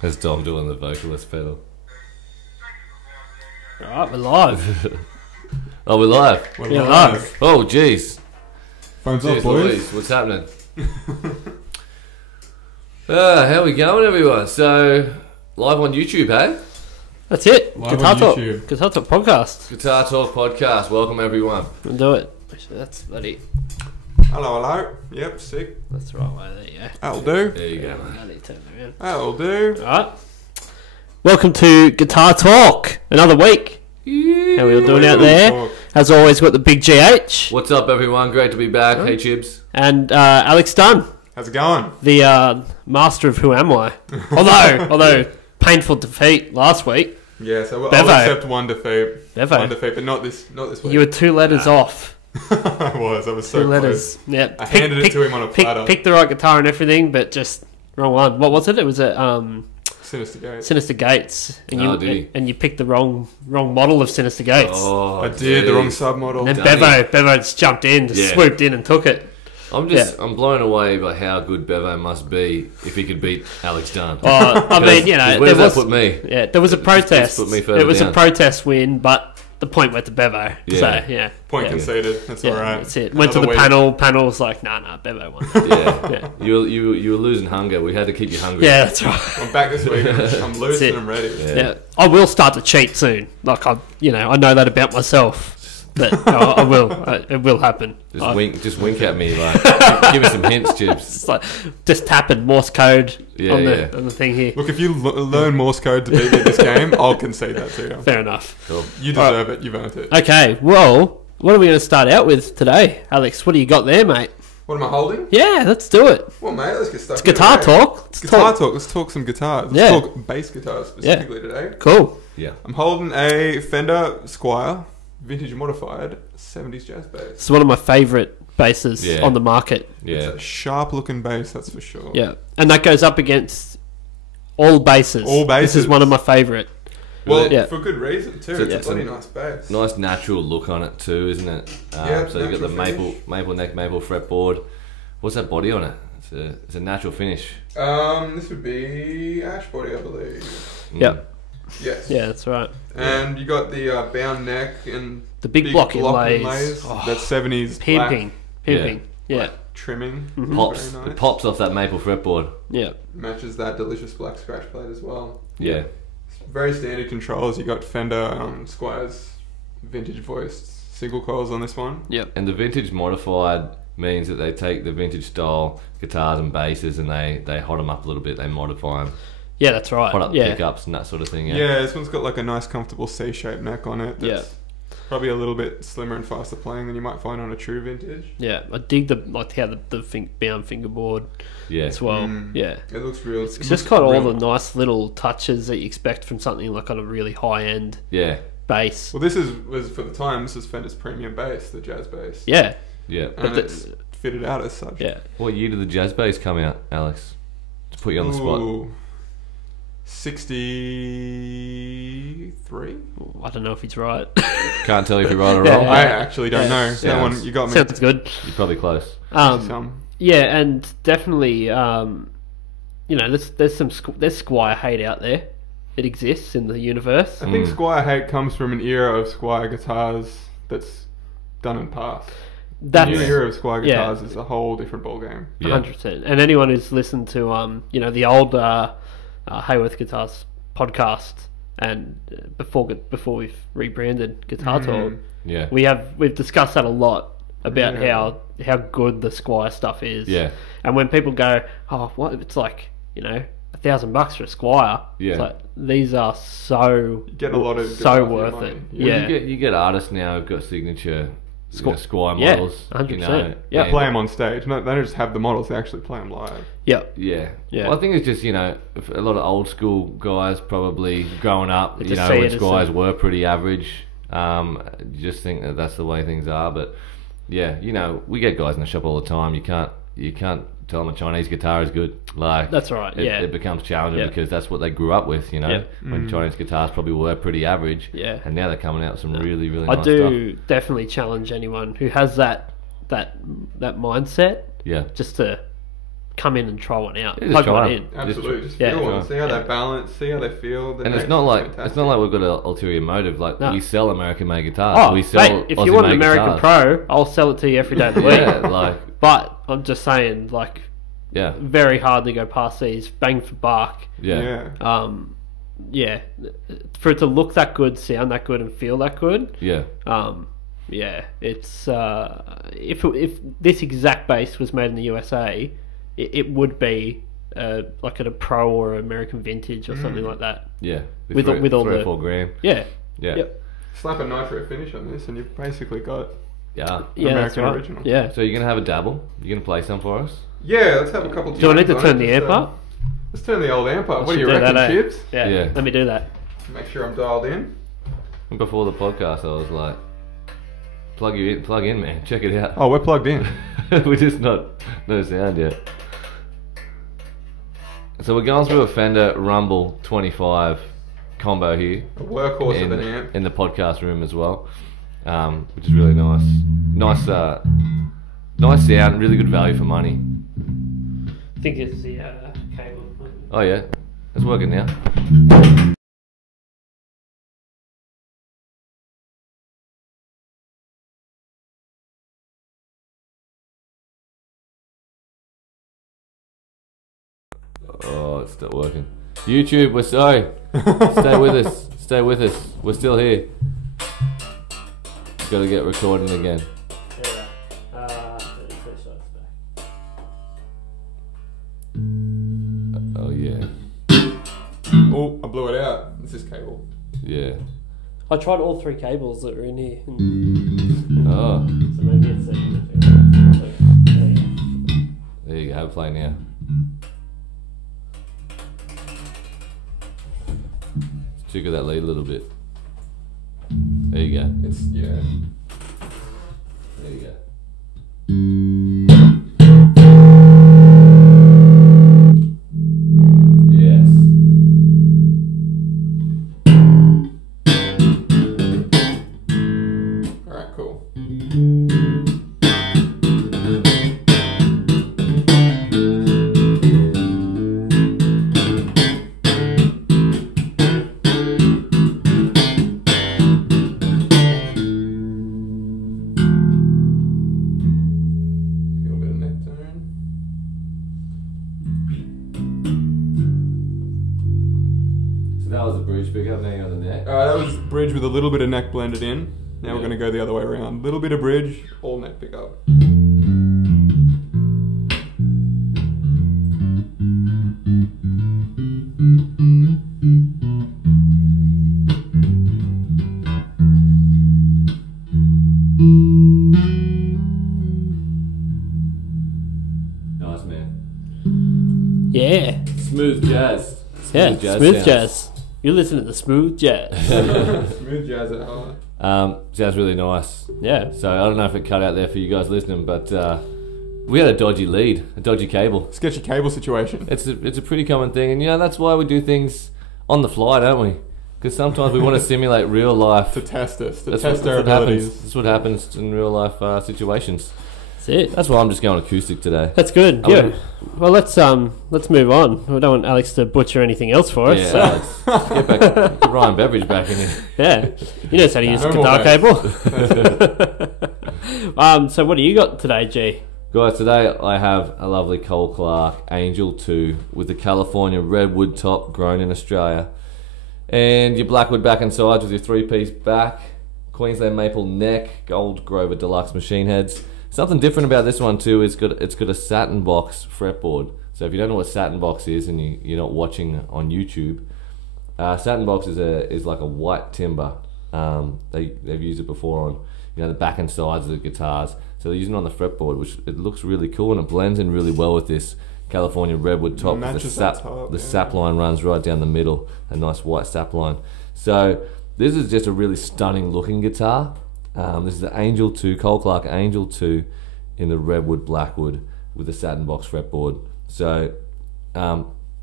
That's Dom doing the vocalist pedal. Alright, we're live. Oh, we're live. We're live. Oh, jeez. Phones up, boys. What's happening? How we going, everyone? So, live on YouTube, hey? That's it. Live Guitar on Talk. YouTube. Guitar Talk podcast. Guitar Talk podcast. Welcome, everyone. We'll do it. That's bloody. Hello, hello. Yep, sick. That's the right way. There you go. That'll do. There you go, man. I need to turn it around. That'll do. Alright. Welcome to Guitar Talk. Another week. How we all doing out there? As always, got the big GH. What's up, everyone? Great to be back. Hey, Chibs. And Alex Dunn, How's it going? the master of Who Am I? Although painful defeat last week. Yeah, so I'll Bevo. accept one defeat. Bevo. One defeat, but not this week. You were 2 letters off. I was so 2 letters. close. Yeah. I handed it to him on a platter. Picked the right guitar and everything, but just wrong one. What was it? It was a Sinister Gates. Sinister Gates, and Oh, did he? you picked the wrong model of Sinister Gates. Oh, I did, the wrong jeez. submodel. And then Bevo just jumped in, just swooped in and took it. I'm blown away by how good Bevo must be if he could beat Alex Dunn. Oh, I mean, you know, where there does that was put me? yeah, there was a protest. put me further It was down. a protest win, but the point went to Bevo. Yeah. So yeah, Point yeah. conceded. That's Yeah, alright. that's it. Went to the Another panel. Panel was like, nah, Bevo won. Yeah. Yeah. You were losing hunger. We had to keep you hungry. Yeah, that's right. week. I'm back this week. I'm loose it. and I'm ready. Yeah, I will start to cheat soon. Like I know that about myself, but I will. It will happen. Just wink at me, like give me some hints, Chibs. It's like just tapping Morse code Yeah, on yeah. the thing here. Look, if you learn Morse code to beat me at this game, I'll concede that to you. Fair enough. Cool. You deserve it. You've earned it. Okay, well, what are we going to start out with today, Alex? What do you got there, mate? What am I holding? Yeah, let's do it. Well, mate, let's get stuck. It's guitar in it. talk. Let's Guitar talk. talk. Let's talk some guitars. Yeah. Let's talk bass guitars specifically today. Cool. Yeah. I'm holding a Fender Squier vintage modified 70s jazz bass. It's one of my favourite basses Yeah. on the market. Yeah. It's a sharp looking bass, that's for sure. Yeah, and that goes up against all basses. All This is basses. one of my favourite. Well, Yeah. for good reason too. So It's it's a bloody a nice bass. Nice natural look on it too, isn't it? Yeah, So you got the natural maple neck, maple fretboard. What's that body on it? It's a natural finish. This would be ash body, I believe. Yeah, Yes. yeah, that's right. And you got the bound neck and The big block inlays. Oh, that 70s pimping. Yeah, trimming. Pops. Very nice. It pops off that maple fretboard. yeah. Matches that delicious black scratch plate as well. Yeah. Very standard controls. You got Fender Squiers vintage voiced single coils on this one. Yep. And the vintage modified means that they take the vintage style guitars and basses and they hot them up a little bit. They modify them, Yeah, that's right. hot up yeah. pickups and that sort of thing. Yeah, this one's got like a nice comfortable C-shaped neck on it. Yeah. That's probably a little bit slimmer and faster playing than you might find on a true vintage. Yeah, I dig how the bound fingerboard Yeah. as well. Mm. Yeah. It looks real. It's just got all the nice little touches that you expect from something like on a really high end Yeah. bass. Well, was for the time. This is Fender's premium bass, the jazz bass. Yeah, Yeah. and But it's fitted out as such. yeah. What year did the jazz bass come out, Alex? To put you on the spot. Ooh, 63. I don't know if he's right. Can't tell if you're right or Yeah. wrong. I actually don't know. Sounds- That one you got me. Sounds good. You're probably close. Yeah, and definitely, there's Squier hate out there. It exists in the universe. I think Squier hate comes from an era of Squier guitars that's done and passed. The new That's era of Squier yeah. guitars is a whole different ballgame. Yeah. 100%. And anyone who's listened to the old Hayworth Guitars podcast and before we've rebranded Guitar Talk, Yeah. we've discussed that a lot about Yeah. how good the Squier stuff is. Yeah. And when people go, oh, what? It's like $1,000 for a Squier. Yeah. It's like these are so Get a lot of so guitar for your worth money. it. Yeah. Yeah. You get artists now who've got signature Squier Yeah, models. 100%. They Yeah. play them on stage. No, they don't just have the models; they actually play them live. Yep. Yeah. Yeah. Well, I think it's just, if a lot of old school guys probably growing up, They just see when it as Squiers a- were pretty average. You just think that that's the way things are. But yeah, we get guys in the shop all the time. You can't tell them a Chinese guitar is good. Like That's right. Yeah. It becomes challenging Yeah. because that's what they grew up with. Yeah. When Chinese guitars probably were pretty average. Yeah. And now they're coming out with some really really I nice do stuff. definitely challenge anyone who has that mindset Yeah. just to come in and try one out. Yeah, just Plug try one it. in. Absolutely, just Yeah. feel them, Yeah. see how they balance, see how they feel. The And neck's it's not like fantastic. we've got an ulterior motive. Like No. we sell American-made guitars. Oh, we sell mate, if you want an Aussie-made American guitars. Pro, I'll sell it to you every day of the week. Yeah, like But I'm just saying, like, yeah, very hard to go past these. Bang for buck. yeah, Yeah, for it to look that good, sound that good, and feel that good. yeah. Yeah, it's if this exact bass was made in the USA, it would be like at a Pro or American Vintage or something like that. Yeah, With all three the- or 4 grand. Yeah, Yeah, Yep. Slap a nitro finish on this, and you've basically got. yeah. Yeah, that's American right. original. Yeah. So you're gonna have a dabble. You're gonna play some for us. Yeah, let's have a couple. Do I need to tunes on turn it, the just, amp up? Let's turn the old amp up. What do Should you reckon, that, eh? Chips? Yeah. Yeah. Let me do that. Make sure I'm dialed in. And before the podcast, I was like, plug in, man. Check it out. Oh, we're plugged in. We're just no sound yet. So we're going through a Fender Rumble 25 combo here A workhorse of an amp. in the podcast room as well, which is really nice. Nice sound, really good value for money. I think it's the cable. Oh yeah, it's working now. Oh, it's not working. YouTube, we're sorry. Stay with us. Stay with us. We're still here. Got to get recording again. Oh yeah, Oh, I blew it out. This is cable. yeah. I tried all 3 cables that were in here. Oh, So maybe it's there you go. Have a play now. Jiggle that lead a little bit. There you go. It's yeah. There you go. Yes. All right, cool. Feel a bit of neck turn. So that was the bridge pickup. Now you're on the neck. That was bridge with a little bit of neck blended in. Now we're Yeah. going to go the other way around. Little bit of bridge, all neck pickup. Nice man. Yeah. Smooth jazz. Yeah, smooth sounds. jazz. You listen to the smooth jazz. Smooth jazz at heart. Sounds really nice. Yeah. So I don't know if it cut out there for you guys listening, but we had a dodgy lead, a dodgy cable. Sketchy cable situation. It's a pretty common thing, and that's why we do things on the fly, don't we? Because sometimes we want to simulate real life. To test us, to That's test what our happens. abilities. That's what happens in real life situations. That's it. That's why I'm just going acoustic today. That's good. I Yeah. would- Well, let's move on. We don't want Alex to butcher anything else for us. Yeah, So. let's get back. Get Ryan Beveridge back in here. Yeah. You know how to use a No more guitar cable. So what do you got today, G? Guys, today I have a lovely Cole Clark Angel 2 with the California Redwood top, grown in Australia. And your Blackwood back and sides with your 3-piece back, Queensland maple neck, gold Grover deluxe machine heads. Something different about this one too is it's got a satin box fretboard. So if you don't know what satin box is and you're not watching on YouTube, satin box is like a white timber. They've used it before on the back and sides of the guitars. So they're using it on the fretboard, which it looks really cool and it blends in really well with this California Redwood top. Matches The that sap, top, the yeah. sap line runs right down the middle, a nice white sap line. So this is just a really stunning looking guitar. This is the Angel 2, Cole Clark Angel 2 in the Redwood Blackwood with the satin box fretboard. So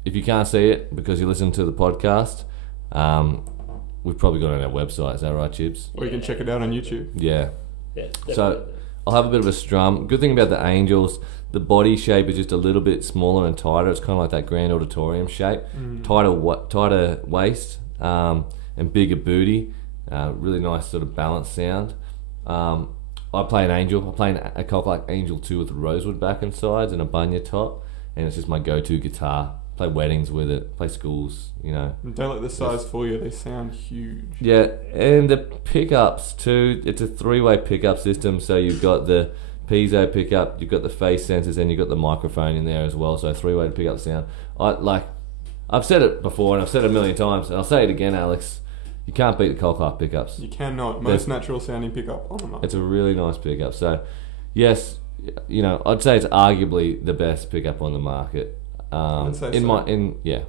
if you can't see it because you listen to the podcast, we've probably got it on our website. Is that right, Chips? Or you can check it out on YouTube. Yeah. Yeah. So I'll have a bit of a strum. Good thing about the Angels, the body shape is just a little bit smaller and tighter. It's kind of like that Grand Auditorium shape. Tighter waist and bigger booty. Really nice sort of balanced sound. I play an Angel. I play a Cold Angel 2 with rosewood back and sides and a bunya top, and it's just my go-to guitar. Play weddings with it, play schools, you know. Don't let the size fool you, they sound huge. Yeah, and the pickups too, it's a 3-way pickup system, so you've got the piezo pickup, you've got the face sensors, and you've got the microphone in there as well, so 3-way to pick up sound. I've said it before, and I've said it a million times, and I'll say it again, Alex. You can't beat the Cold Clark pickups. You cannot. Most natural sounding pickup on the market. It's a really nice pickup. So, yes, you know, I'd say it's arguably the best pickup on the market. I'd say so. Yeah.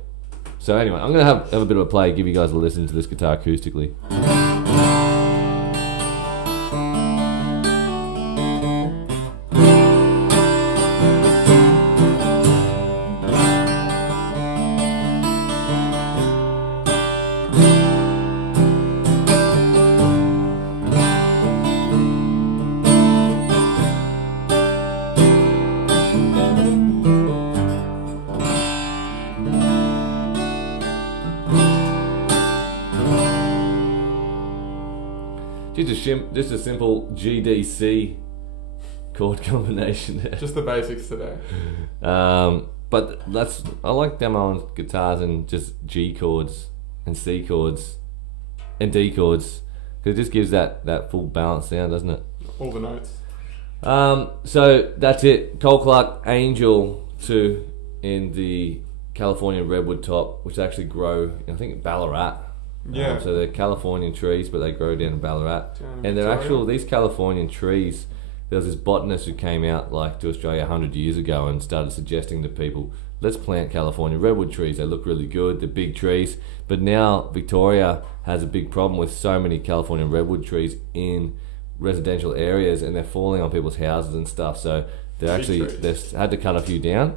So anyway, I'm gonna have a bit of a play, give you guys a listen to this guitar acoustically. Just a simple GDC chord combination there. Just the basics today. But I like demoing guitars and just G chords and C chords and D chords, because it just gives that full balanced sound, doesn't it? All the notes. So that's it. Cold Clark Angel 2 in the California Redwood top, which actually grow, I think, Ballarat. Yeah. So they're Californian trees, but they grow down in Ballarat. And they're these Californian trees, there was this botanist who came out to Australia 100 years ago and started suggesting to people, let's plant California redwood trees. They look really good, they're big trees. But now Victoria has a big problem with so many California redwood trees in residential areas, and they're falling on people's houses and stuff. So they've had to cut a few down.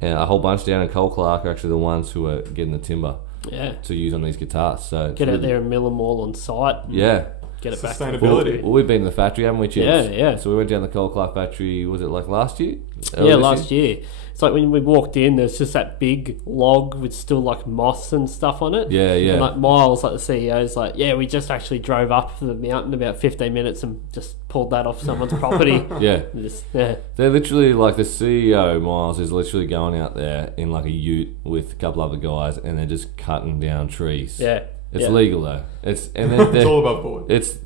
And a whole bunch down in Cold Clark are actually the ones who are getting the timber. Yeah. To use on these guitars. So get out there and mill them all on site. Yeah. Get it back. Sustainability. Well, we've been in the factory, haven't we, Chips? Yeah. So we went down the Cold Clark factory, was it last year? Last year. It's like when we walked in, there's just that big log with still moss and stuff on it. Yeah. And Miles, the CEO's we just actually drove up the mountain about 15 minutes and just pulled that off someone's property. Yeah. Yeah. They're literally the CEO, Miles, is literally going out there in a ute with a couple other guys, and they're just cutting down trees. Yeah. It's legal though. It's all above board. It's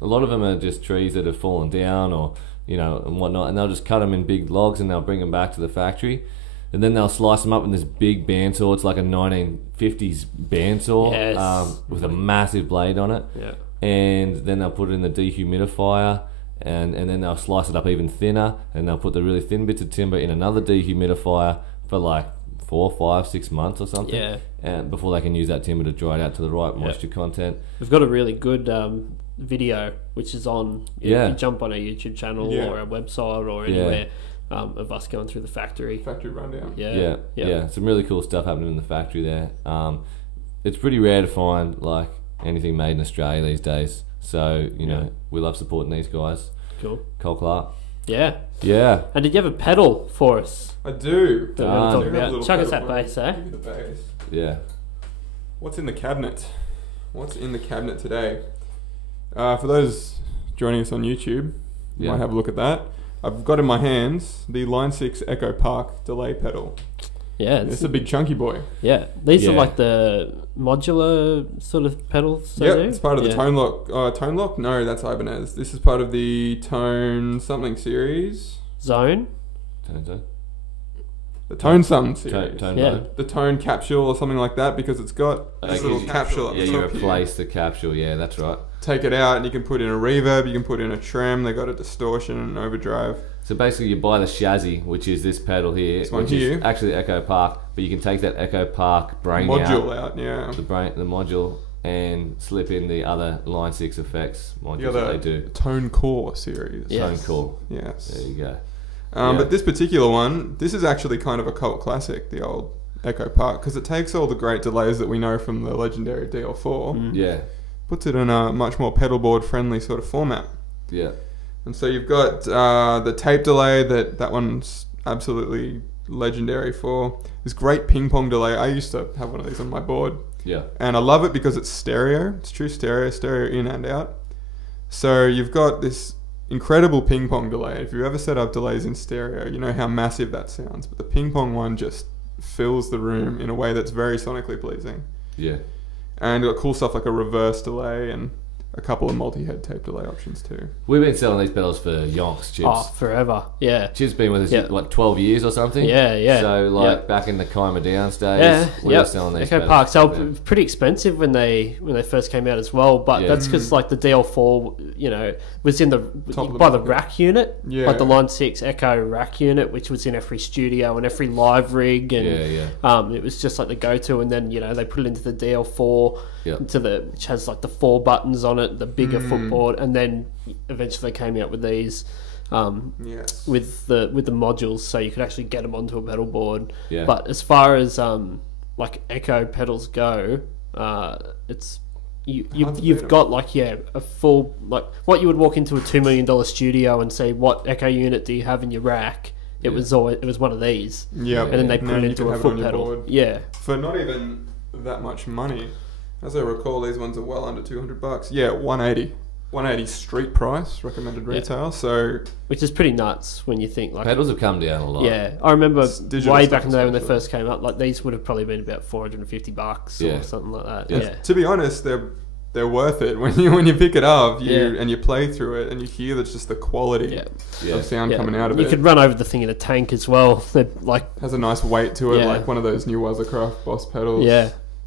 a lot of them are just trees that have fallen down or and whatnot, and they'll just cut them in big logs and they'll bring them back to the factory, and then they'll slice them up in this big bandsaw. It's like a 1950s bandsaw with a massive blade on it. Yeah. And then they'll put it in the dehumidifier, and then they'll slice it up even thinner, and they'll put the really thin bits of timber in another dehumidifier for 4, 5, 6 months or something. Yeah. And before they can use that timber to dry it out to the right moisture content. We've got a really good video which is on. If you jump on our YouTube channel or our website or anywhere of us going through the factory rundown. Yeah. Some really cool stuff happening in the factory there. It's pretty rare to find anything made in Australia these days. So we love supporting these guys. Cool. Cold Clark. Yeah. And did you have a pedal for us? I do. Chuck us that bass, eh? Give me the bass. Yeah. What's in the cabinet? What's in the cabinet today? For those joining us on YouTube, you might have a look at that. I've got in my hands the Line 6 Echo Park delay pedal. Yeah. It's a big chunky boy. Yeah. These are the modular sort of pedals. Yeah, it's part of the Tone Lock. Tone Lock? No, that's Ibanez. This is part of the Tone something series. Zone? The Tone something series. Tone the Tone capsule or something like that, because it's got this little capsule up the top. You replace the capsule. Yeah, that's right. Take it out and you can put in a reverb, you can put in a trem, they got a distortion and overdrive. So basically you buy the chassis, which is this pedal here, this one here. Is actually the Echo Park, but you can take that Echo Park brain module out, the module, and slip in the other Line 6 effects modules that they do. Tone Core series. Tone Core. Yes. There you go. But this particular one, this is actually kind of a cult classic, the old Echo Park, because it takes all the great delays that we know from the legendary DL4. Yeah. Puts it in a much more pedalboard friendly sort of format. Yeah. And so you've got the tape delay. That one's absolutely legendary for this great ping pong delay. I used to have one of these on my board. Yeah. And I love it because it's stereo. It's true stereo in and out. So you've got this incredible ping pong delay. If you ever set up delays in stereo, you know how massive that sounds. But the ping pong one just fills the room in a way that's very sonically pleasing. Yeah. And got cool stuff like a reverse delay and a couple of multi-head tape delay options too. We've been selling these pedals for yonks, Chips. Oh, forever. Yeah. Chips been with us, what, 12 years or something? Yeah. So, back in the Kima Downs days, we were selling these Echo pedals. Parks, they were pretty expensive when they first came out as well, but that's because, like, the DL4, was in the rack unit, like the Line 6 Echo rack unit, which was in every studio and every live rig, and it was just like the go-to, and then, they put it into the DL4, which has like the 4 buttons on it, the bigger footboard, and then eventually they came out with these with the modules, so you could actually get them onto a pedal board. But as far as like Echo pedals go, it's you've got like a full, like what you would walk into a $2 million studio and say, what Echo unit do you have in your rack? It was one of these, and then they put it into a foot pedal. For not even that much money. As I recall, these ones are well under $200. Yeah, $180 street price, recommended retail. So, which is pretty nuts when you think like pedals have come down a lot. Yeah, I remember way back in the day when they first came up, like these would have probably been about $450 or something like that. Yeah. To be honest, they're worth it when you pick it up and you play through it and you hear that's just the quality of sound coming out of it. You could run over the thing in a tank as well. Has a nice weight to it, like one of those new Wazacraft Boss pedals.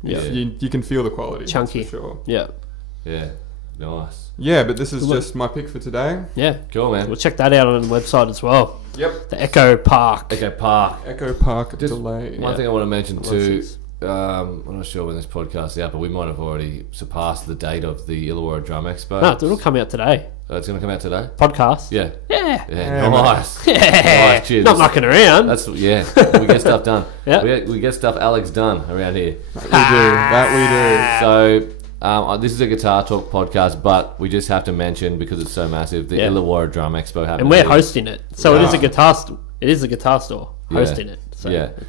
You can feel the quality. Chunky. For sure. Yeah. Nice. Yeah, but this is just my pick for today. Yeah. Cool, man. We'll check that out on the website as well. Yep. The Echo Park. Echo Park just delay. One thing I want to mention too, I'm not sure when this podcast is out, but we might have already surpassed the date of the Illawarra Drum Expo. No, it'll come out today. It's going to come out today? Podcast? Yeah. Nice. Nice, cheers. Not mucking around. We get stuff done. We get stuff Alex done around here. That we do. So, this is a Guitar Talk podcast, but we just have to mention, because it's so massive, the Illawarra Drum Expo happened. And we're hosting it. So it is a guitar store hosting it.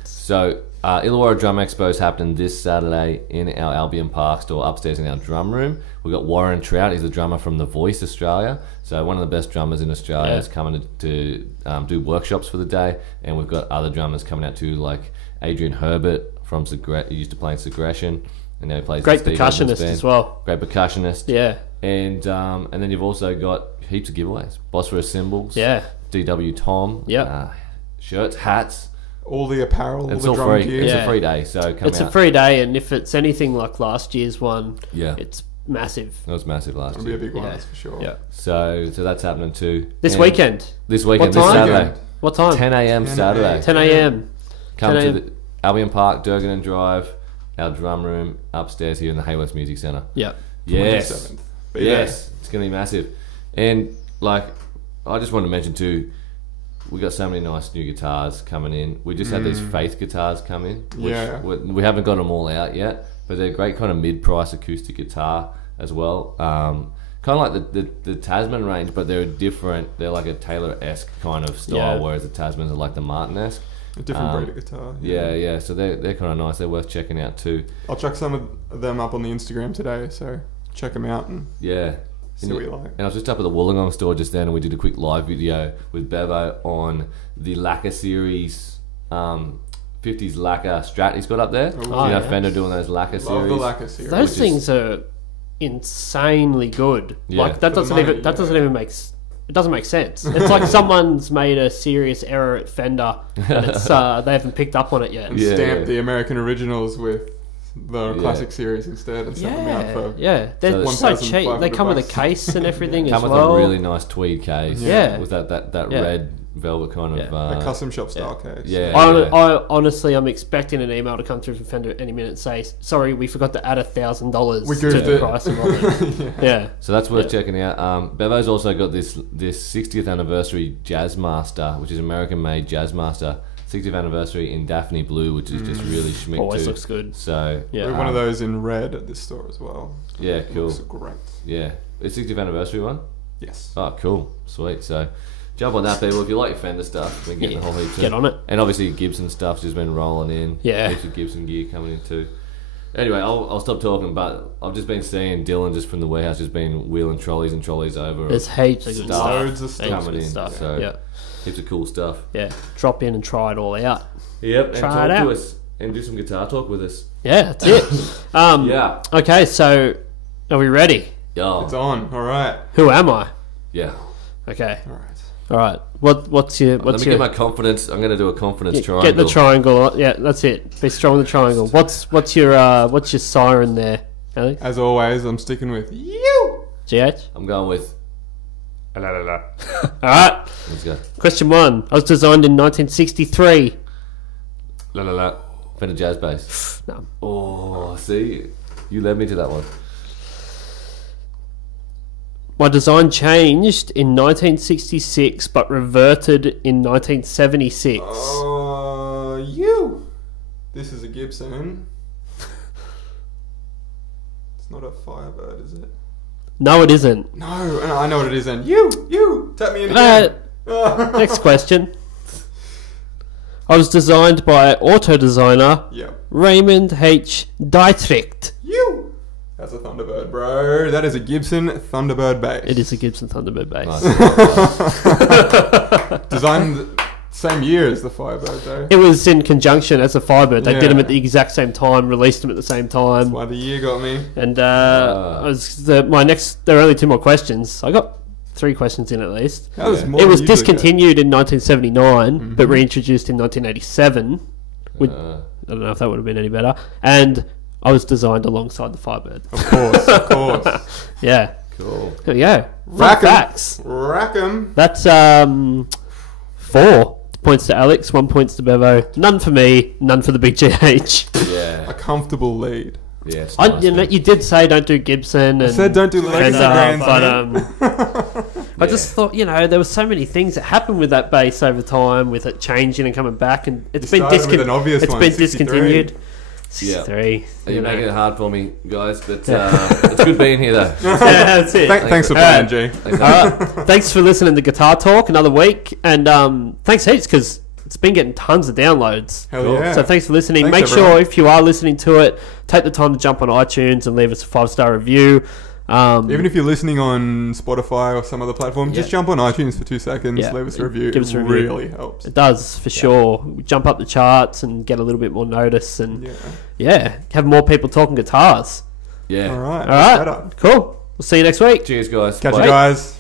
So Illawarra Drum Expo is happening this Saturday in our Albion Park store, upstairs in our drum room. We've got Warren Trout. He's the drummer from The Voice Australia. So one of the best drummers in Australia is coming to do workshops for the day. And we've got other drummers coming out too, like Adrian Herbert from he used to play in Segression. And now he plays great percussionist as well. Great percussionist. Yeah. And then you've also got heaps of giveaways. Bosphorus cymbals. Yeah. DW Tom. Yep. Shirts, hats. All the apparel, it's all the all drum free. gear. It's a free day, so come It's out. a free day, and if it's anything like last year's one, it's massive. It was massive last year. It'll be a big one, that's for sure. Yeah. So that's happening too. This weekend. This weekend, what time? this Saturday. What time? 10 a.m. Saturday. 10 a.m. Come to the Albion Park, Durgan and Drive, our drum room upstairs here in the Hayworth Music Centre. Yeah. Yes. Yes. It's going to be massive. And I just wanted to mention too, we got so many nice new guitars coming in. We just had these Faith guitars come in. Which we haven't got them all out yet, but they're great kind of mid-price acoustic guitar as well. Kind of like the Tasman range, but they're different. They're like a Taylor-esque kind of style, whereas the Tasmans are like the Martin-esque. A different breed of guitar. Yeah. So they're kind of nice. They're worth checking out too. I'll chuck some of them up on the Instagram today, so check them out and see what you like. And I was just up at the Wollongong store just then, and we did a quick live video with Bevo on the Lacquer series, 50s Lacquer Strat he's got up there. Fender doing those Lacquer series. Love the Lacquer series. Those things are insanely good. Like that doesn't even make it doesn't make sense. It's like someone's made a serious error at Fender and it's they haven't picked up on it yet. And stamped the American originals with the classic series instead and sent them out for they're so cheap. They come with a case and everything as well. Come with a really nice tweed case. With that red velvet kind of a custom shop style case. I honestly, I'm expecting an email to come through from Fender any minute and say, sorry, we forgot to add $1,000 to the price of it. So that's worth checking out. Bevo's also got this 60th anniversary Jazzmaster, which is American made Jazzmaster 60th anniversary in Daphne Blue, which is just really schmick. Always looks good. So we have one of those in red at this store as well. Yeah, cool. Looks great. Yeah, it's 60th anniversary one. Yes. Oh, cool. Sweet. So, jump on that, people. If you like your Fender stuff, we're getting a whole heap. Get on it. And obviously, Gibson stuff's just been rolling in. Yeah. Heaps of Gibson gear coming in too. Anyway, I'll stop talking, but I've just been seeing Dylan just from the warehouse just been wheeling trolleys and trolleys over. There's heaps of good stuff. Loads of stuff coming in. Stuff. So, yeah. heaps of cool stuff. Yeah. Drop in and try it all out. Yep. Try and it talk out. to us and do some guitar talk with us. Yeah, that's it. Yeah. Okay, so are we ready? Yeah. It's on. All right. Who am I? Yeah. Okay. All right. All right. What's your Let me get my confidence. I'm going to do a confidence triangle. Get the triangle. Yeah, that's it. Be strong in the triangle. What's your siren there, Alex? As always, I'm sticking with you. GH? I'm going with. All right. Let's go. Question 1. I was designed in 1963. La la la. Fender jazz bass. No. Oh, see, you led me to that one. My design changed in 1966, but reverted in 1976. You. This is a Gibson. It's not a Firebird, is it? No, it isn't. No, I know what it is. And you, tap me in again. Next question. I was designed by auto designer Raymond H. Dietrich. You. That's a Thunderbird, bro. That is a Gibson Thunderbird bass. It is a Gibson Thunderbird bass. Nice. Designed same year as the Firebird, though. It was in conjunction as a Firebird. They did them at the exact same time, released them at the same time. That's why the year got me. And there are only 2 more questions. I got 3 questions in at least. It was discontinued in 1979, but reintroduced in 1987. I don't know if that would have been any better. And I was designed alongside the Firebird. Of course. Yeah. Cool. There we go. Rack 'em. Facts. Rack 'em. That's 4 points to Alex, 1 points to Bevo. None for me, none for the big GH. Yeah. A comfortable lead. Yes. You did say don't do Gibson. I said don't do legacy brands. I just thought, there were so many things that happened with that bass over time, with it changing and coming back, and it's been discontinued. 63. You're making it hard for me, guys, but it's good being here, though. That's it. Thanks for playing, G. Thanks for listening to Guitar Talk another week, and thanks heaps, because it's been getting tons of downloads. Hell yeah. So thanks for listening. Thanks, Make everyone. sure if you are listening to it, take the time to jump on iTunes and leave us a 5-star review. Even if you're listening on Spotify or some other platform, just jump on iTunes for 2 seconds, leave us a review. Give us a review. Really helps. It does, for sure. We jump up the charts and get a little bit more notice, and have more people talking guitars. Yeah. All right. Cool. We'll see you next week. Cheers, guys. Catch you guys.